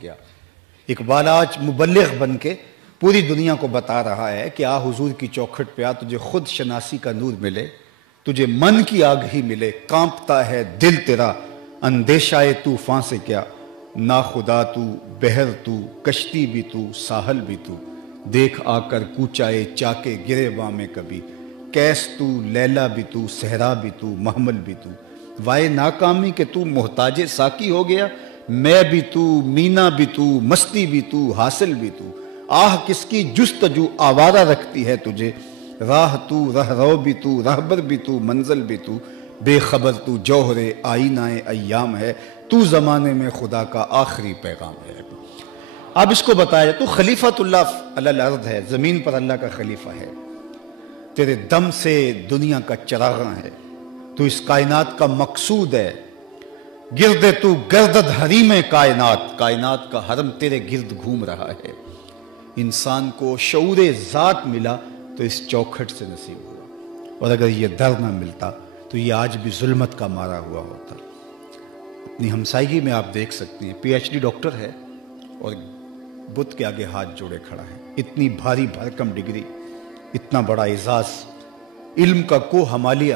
کیا اقبال آج مبلغ بن کے پوری دنیا کو بتا رہا ہے کہ آ حضور کی چوکھٹ پہ آ، تجھے خود شناسی کا نور ملے، تجھے من کی آگ ہی ملے، کانپتا ہے دل تیرا اندیشہ طوفان سے کیا، نا خدا تو، بحر تو، کشتی بھی تو، ساحل بھی تو، دیکھ آ کر کوچائے چاکے گرے میں کبھی، کیس تو، لیلا بھی تو، صحرا بھی تو، محمل بھی تو، وائے ناکامی کہ تو محتاج ساکی ہو گیا، میں بھی تو، مینا بھی تو، مستی بھی تو، حاصل بھی تو، آہ کس کی جستجو آوارہ رکھتی ہے تجھے، راہ تو، رہ رو بھی تو، رہبر بھی تو، منزل بھی تو، بے خبر تو، جوہر آئینہ ایام ہے، تو زمانے میں خدا کا آخری پیغام ہے۔ اب اس کو بتایا تو خلیفۃ اللہ علی الارض ہے، زمین پر اللہ کا خلیفہ ہے، تیرے دم سے دنیا کا چراغاں ہے، تو اس کائنات کا مقصود ہے، گرد تو گردد حریم کائنات، کائنات کا حرم تیرے گرد گھوم رہا ہے، انسان کو شعور ذات ملا تو اس چوکھٹ سے نصیب ہوا، اور اگر یہ در نہ ملتا تو یہ آج بھی ظلمت کا مارا ہوا ہوتا۔ اپنی ہمسائیگی میں آپ دیکھ سکتے ہیں پی ایچ ڈی ڈاکٹر ہے اور بت کے آگے ہاتھ جوڑے کھڑا ہے، اتنی بھاری بھرکم ڈگری، اتنا بڑا اعزاز، علم کا کو ہمالیہ،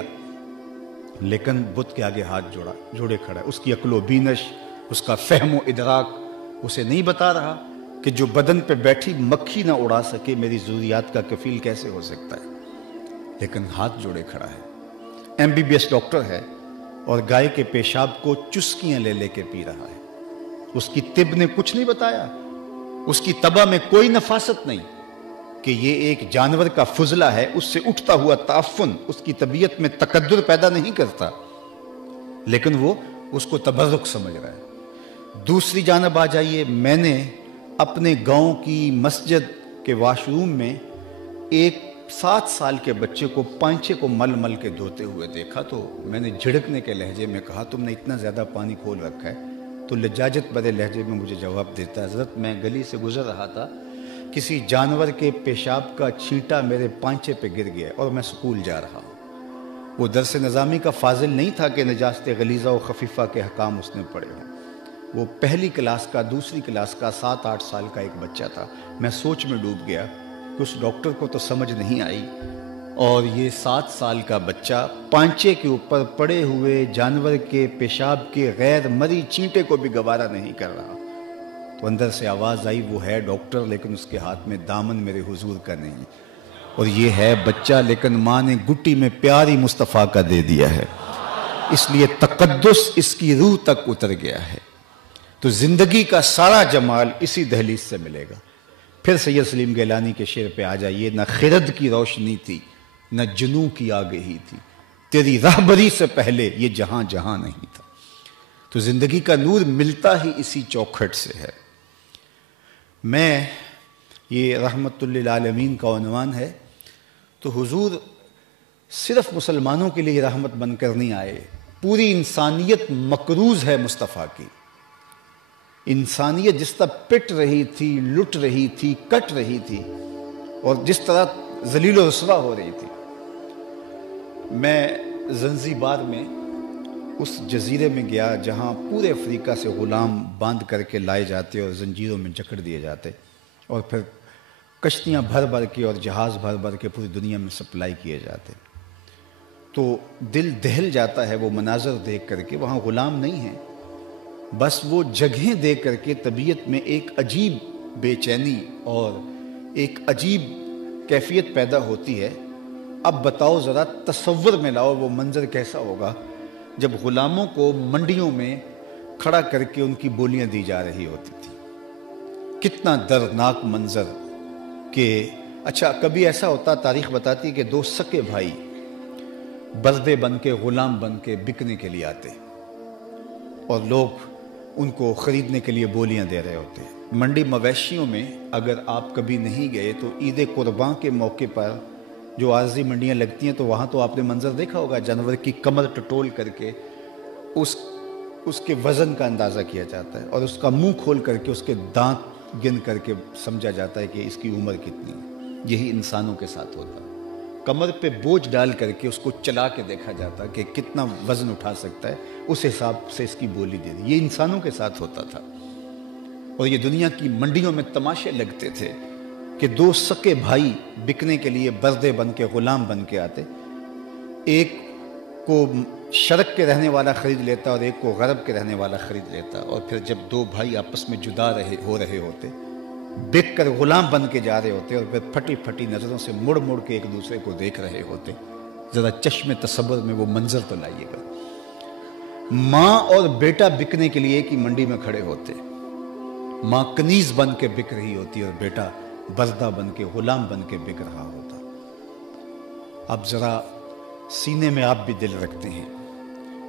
لیکن بت کے آگے ہاتھ جوڑے کھڑا ہے۔ اس کی عقل و بینش، اس کا فہم و ادراک اسے نہیں بتا رہا کہ جو بدن پہ بیٹھی مکھی نہ اڑا سکے میری ضروریات کا کفیل کیسے ہو سکتا ہے، لیکن ہاتھ جوڑے کھڑا ہے۔ M B B S doctor ہے اور گائے کے پیشاب کو چسکیاں لے لے کے پی رہا ہے، اس کی طب نے کچھ نہیں بتایا، اس کی طبع میں کوئی نفاست نہیں کہ یہ ایک جانور کا فضلہ ہے، اس سے اٹھتا ہوا تعفن اس کی طبیعت میں تقدر پیدا نہیں کرتا، لیکن وہ اس کو تبرک سمجھ رہا ہے۔ دوسری جانب آ جائیے، میں نے اپنے گاؤں کی مسجد کے واش روم میں ایک 7 سال کے بچے کو پانچے کو مل مل کے دھوتے ہوئے دیکھا، تو میں نے جھڑکنے کے لہجے میں کہا تم نے اتنا زیادہ پانی کھول رکھا ہے؟ تو لجاجت بھرے لہجے میں مجھے جواب دیتا ہے، حضرت میں گلی سے گزر رہا تھا، کسی جانور کے پیشاب کا چھینٹا میرے پانچے پہ گر گیا اور میں سکول جا رہا ہوں۔ وہ درس نظامی کا فاضل نہیں تھا کہ نجاست غلیظہ و خفیفہ کے حکام اس نے پڑھے ہوں، وہ پہلی کلاس کا، دوسری کلاس کا 7-8 سال کا ایک بچہ تھا۔ میں سوچ میں ڈوب گیا کہ اس ڈاکٹر کو تو سمجھ نہیں آئی، اور یہ 7 سال کا بچہ پانچے کے اوپر پڑے ہوئے جانور کے پیشاب کے غیر مری چینٹے کو بھی گوارا نہیں کر رہا۔ تو اندر سے آواز آئی، وہ ہے ڈاکٹر لیکن اس کے ہاتھ میں دامن میرے حضور کا نہیں، اور یہ ہے بچہ لیکن ماں نے گٹی میں پیاری مصطفیٰ کا دے دیا ہے، اس لیے تقدس اس کی روح تک اتر گیا ہے۔ تو زندگی کا سارا جمال اسی دہلیز سے ملے گا۔ پھر سید سلیم گیلانی کے شعر پہ آ جائیے، نہ خرد کی روشنی تھی نہ جنوں کی آگہی تھی، تیری رہبری سے پہلے یہ جہاں جہاں نہیں تھا۔ تو زندگی کا نور ملتا ہی اسی چوکھٹ سے ہے۔ میں یہ رحمت للعالمین کا عنوان ہے، تو حضور صرف مسلمانوں کے لیے رحمت بن کر نہیں آئے، پوری انسانیت مقروض ہے مصطفیٰ کی۔ انسانیت جس طرح پٹ رہی تھی، لٹ رہی تھی، کٹ رہی تھی، اور جس طرح ذلیل و رسوا ہو رہی تھی۔ میں زنزیبار میں اس جزیرے میں گیا جہاں پورے افریقہ سے غلام باندھ کر کے لائے جاتے اور زنجیروں میں جکڑ دیے جاتے، اور پھر کشتیاں بھر بھر کے اور جہاز بھر بھر کے پوری دنیا میں سپلائی کیے جاتے۔ تو دل دہل جاتا ہے وہ مناظر دیکھ کر کے، وہاں غلام نہیں ہیں، بس وہ جگہیں دیکھ کر کے طبیعت میں ایک عجیب بے چینی اور ایک عجیب کیفیت پیدا ہوتی ہے۔ اب بتاؤ ذرا، تصور میں لاؤ وہ منظر کیسا ہوگا جب غلاموں کو منڈیوں میں کھڑا کر کے ان کی بولیاں دی جا رہی ہوتی تھی۔ کتنا دردناک منظر کہ اچھا کبھی ایسا ہوتا، تاریخ بتاتی کہ 2 سکے بھائی بردے بن کے، غلام بن کے بکنے کے لیے آتے، اور لوگ ان کو خریدنے کے لیے بولیاں دے رہے ہوتے ہیں۔ منڈی مویشیوں میں اگر آپ کبھی نہیں گئے تو عید قرباں کے موقع پر جو عارضی منڈیاں لگتی ہیں، تو وہاں تو آپ نے منظر دیکھا ہوگا، جانور کی کمر ٹٹول کر کے اس کے وزن کا اندازہ کیا جاتا ہے، اور اس کا منہ کھول کر کے اس کے دانت گن کر کے سمجھا جاتا ہے کہ اس کی عمر کتنی ہے۔ یہی انسانوں کے ساتھ ہوتا ہے، کمر پہ بوجھ ڈال کر کے اس کو چلا کے دیکھا جاتا کہ کتنا وزن اٹھا سکتا ہے، اس حساب سے اس کی بولی دے دی۔ یہ انسانوں کے ساتھ ہوتا تھا، اور یہ دنیا کی منڈیوں میں تماشے لگتے تھے کہ دو سکے بھائی بکنے کے لیے بردے بن کے، غلام بن کے آتے، ایک کو شرق کے رہنے والا خرید لیتا اور ایک کو غرب کے رہنے والا خرید لیتا، اور پھر جب دو بھائی آپس میں جدا ہو رہے ہوتے، بک کر غلام بن کے جا رہے ہوتے، اور پھر پھٹی پھٹی نظروں سے مڑ مڑ کے ایک دوسرے کو دیکھ رہے ہوتے، ذرا چشم تصور میں وہ منظر تو لائیے گا۔ ماں اور بیٹا بکنے کے لیے ایک ہی منڈی میں کھڑے ہوتے، ماں کنیز بن کے بک رہی ہوتی اور بیٹا بردہ بن کے، غلام بن کے بک رہا ہوتا۔ اب ذرا سینے میں آپ بھی دل رکھتے ہیں،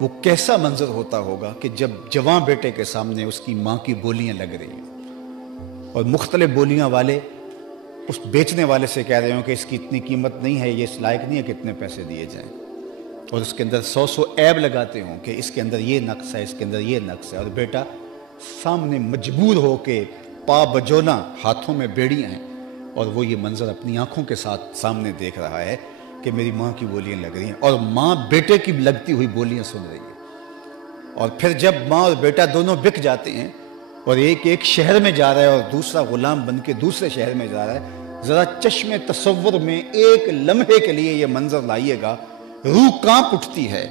وہ کیسا منظر ہوتا ہوگا کہ جب جوان بیٹے کے سامنے اس کی ماں کی بولیاں لگ رہی ہیں، اور مختلف بولیاں والے اس بیچنے والے سے کہہ رہے ہوں کہ اس کی اتنی قیمت نہیں ہے، یہ اس لائق نہیں ہے کہ اتنے پیسے دیے جائیں، اور اس کے اندر 100 عیب لگاتے ہوں کہ اس کے اندر یہ نقص ہے، اس کے اندر یہ نقص ہے، اور بیٹا سامنے مجبور ہو کے پا بجونا، ہاتھوں میں بیڑیاں ہیں، اور وہ یہ منظر اپنی آنکھوں کے ساتھ سامنے دیکھ رہا ہے کہ میری ماں کی بولیاں لگ رہی ہیں، اور ماں بیٹے کی لگتی ہوئی بولیاں سن رہی ہے۔ اور پھر جب ماں اور بیٹا دونوں بک جاتے ہیں اور ایک شہر میں جا رہا ہے اور دوسرا غلام بن کے دوسرے شہر میں جا رہا ہے، ذرا چشم تصور میں ایک لمحے کے لیے یہ منظر لائیے گا، روح کانپ اٹھتی ہے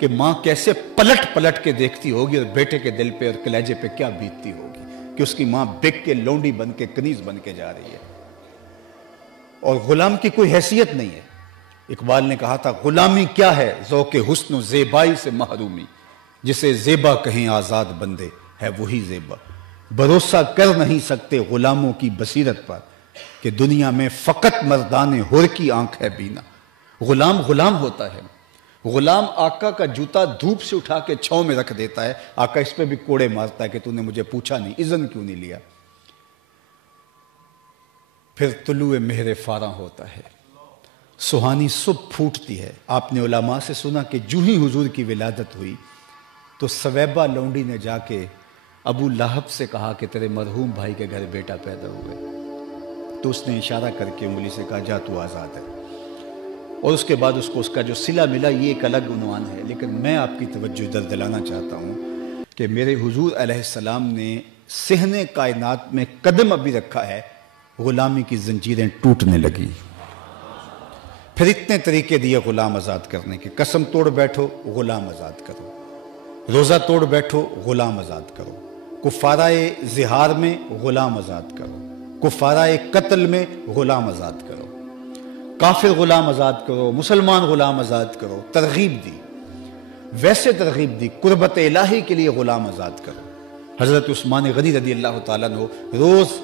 کہ ماں کیسے پلٹ پلٹ کے دیکھتی ہوگی، اور بیٹے کے دل پہ اور کلیجے پہ کیا بیتتی ہوگی کہ اس کی ماں بک کے لونڈی بن کے، کنیز بن کے جا رہی ہے، اور غلام کی کوئی حیثیت نہیں ہے۔ اقبال نے کہا تھا، غلامی کیا ہے ذوق حسن و زیبائی سے محرومی، جسے زیبا کہیں آزاد بندے ہے وہی زیبا، بھروسہ کر نہیں سکتے غلاموں کی بصیرت پر کہ دنیا میں فقط مردان حر کی آنکھ ہے بینا۔ غلام غلام ہوتا ہے، غلام آقا کا جوتا دھوپ سے اٹھا کے چھاؤں میں رکھ دیتا ہے، آقا اس پہ بھی کوڑے مارتا ہے کہ تو نے مجھے پوچھا نہیں، اذن کیوں نہیں لیا۔ پھر طلوع مہر فاراں ہوتا ہے، سہانی صبح پھوٹتی ہے۔ آپ نے علماء سے سنا کہ جو ہی حضور کی ولادت ہوئی تو سویبہ لونڈی نے جا کے ابو لہب سے کہا کہ تیرے مرحوم بھائی کے گھر بیٹا پیدا ہوئے، تو اس نے اشارہ کر کے انگلی سے کہا جا تو آزاد ہے، اور اس کے بعد اس کو اس کا جو صلہ ملا یہ ایک الگ عنوان ہے۔ لیکن میں آپ کی توجہ دلانا چاہتا ہوں کہ میرے حضور علیہ السلام نے صحن کائنات میں قدم ابھی رکھا ہے، غلامی کی زنجیریں ٹوٹنے لگی، پھر اتنے طریقے دیے غلام آزاد کرنے کے، قسم توڑ بیٹھو غلام آزاد کرو، روزہ توڑ بیٹھو غلام آزاد کرو، کفارہ زہار میں غلام آزاد کرو، کفارہ قتل میں غلام آزاد کرو، کافر غلام آزاد کرو، مسلمان غلام آزاد کرو، ترغیب دی، ویسے ترغیب دی، قربت الہی کے لیے غلام آزاد کرو۔ حضرت عثمان غنی رضی اللہ تعالیٰ عنہ روز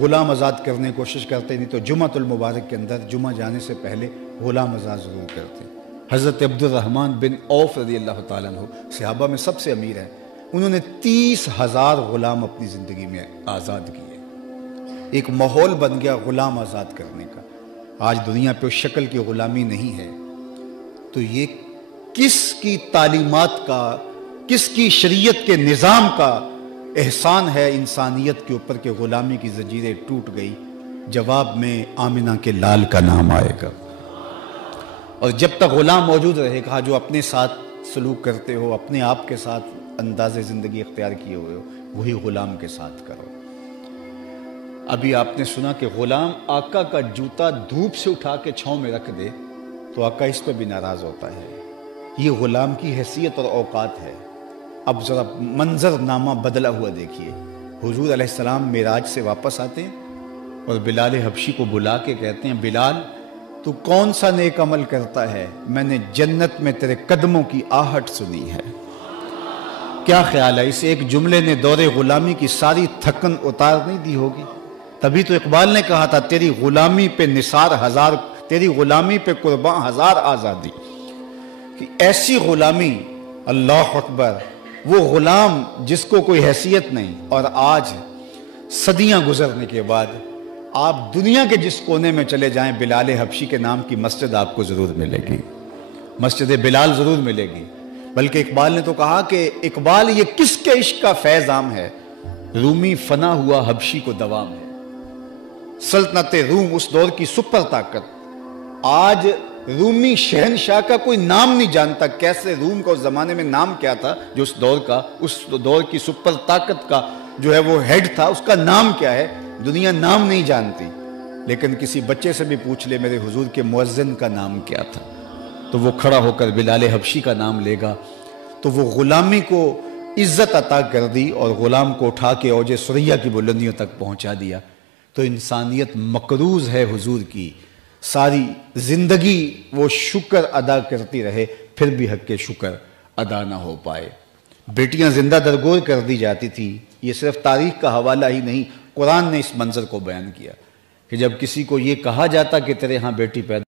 غلام آزاد کرنے کی کوشش کرتے، نہیں تو جمعۃ المبارک کے اندر جمعہ جانے سے پہلے غلام آزاد ضرور کرتے۔ حضرت عبد الرحمن بن عوف رضی اللہ تعالیٰ عنہ صحابہ میں سب سے امیر ہیں، انہوں نے 30,000 غلام اپنی زندگی میں آزاد کیے۔ ایک ماحول بن گیا غلام آزاد کرنے کا۔ آج دنیا پہ اس شکل کی غلامی نہیں ہے، تو یہ کس کی تعلیمات کا، کس کی شریعت کے نظام کا احسان ہے انسانیت کے اوپر کہ غلامی کی زنجیریں ٹوٹ گئی؟ جواب میں آمنہ کے لال کا نام آئے گا، اور جب تک غلام موجود رہے گا، جو اپنے ساتھ سلوک کرتے ہو، اپنے آپ کے ساتھ انداز زندگی اختیار کیے ہوئے ہو، وہی غلام کے ساتھ کرو۔ ابھی آپ نے سنا کہ غلام آقا کا جوتا دھوپ سے اٹھا کے چھاؤں میں رکھ دے تو آقا اس پہ بھی ناراض ہوتا ہے۔ یہ غلام کی حیثیت اور اوقات ہے۔ اب ذرا منظر نامہ بدلا ہوا دیکھیے، حضور علیہ السلام معراج سے واپس آتے ہیں اور بلال حبشی کو بلا کے کہتے ہیں، بلال تو کون سا نیک عمل کرتا ہے؟ میں نے جنت میں تیرے قدموں کی آہٹ سنی ہے۔ کیا خیال ہے، اس ایک جملے نے دور غلامی کی ساری تھکن اتار نہیں دی ہوگی؟ تبھی تو اقبال نے کہا تھا، تیری غلامی پہ نثار ہزار، تیری غلامی پہ قرباں ہزار آزادی۔ کہ ایسی غلامی، اللہ اکبر، وہ غلام جس کو کوئی حیثیت نہیں، اور آج صدیاں گزرنے کے بعد آپ دنیا کے جس کونے میں چلے جائیں، بلال حبشی کے نام کی مسجد آپ کو ضرور ملے گی، مسجد بلال ضرور ملے گی۔ بلکہ اقبال نے تو کہا کہ اقبال یہ کس کے عشق کا فیض عام ہے، رومی فنا ہوا حبشی کو دوام ہے۔ سلطنت روم اس دور کی سپر طاقت، آج رومی شہنشاہ کا کوئی نام نہیں جانتا، کیسے روم کا اس زمانے میں نام کیا تھا، جو اس دور کی سپر طاقت کا جو ہے وہ ہیڈ تھا، اس کا نام کیا ہے؟ دنیا نام نہیں جانتی، لیکن کسی بچے سے بھی پوچھ لے میرے حضور کے مؤذن کا نام کیا تھا، تو وہ کھڑا ہو کر بلال حبشی کا نام لے گا۔ تو وہ غلامی کو عزت عطا کر دی اور غلام کو اٹھا کے اوج ثریا کی بلندیوں تک پہنچا دیا۔ تو انسانیت مقروض ہے حضور کی، ساری زندگی وہ شکر ادا کرتی رہے، پھر بھی حق کے شکر ادا نہ ہو پائے۔ بیٹیاں زندہ درگور کر دی جاتی تھی، یہ صرف تاریخ کا حوالہ ہی نہیں، قرآن نے اس منظر کو بیان کیا کہ جب کسی کو یہ کہا جاتا کہ تیرے ہاں بیٹی پیدا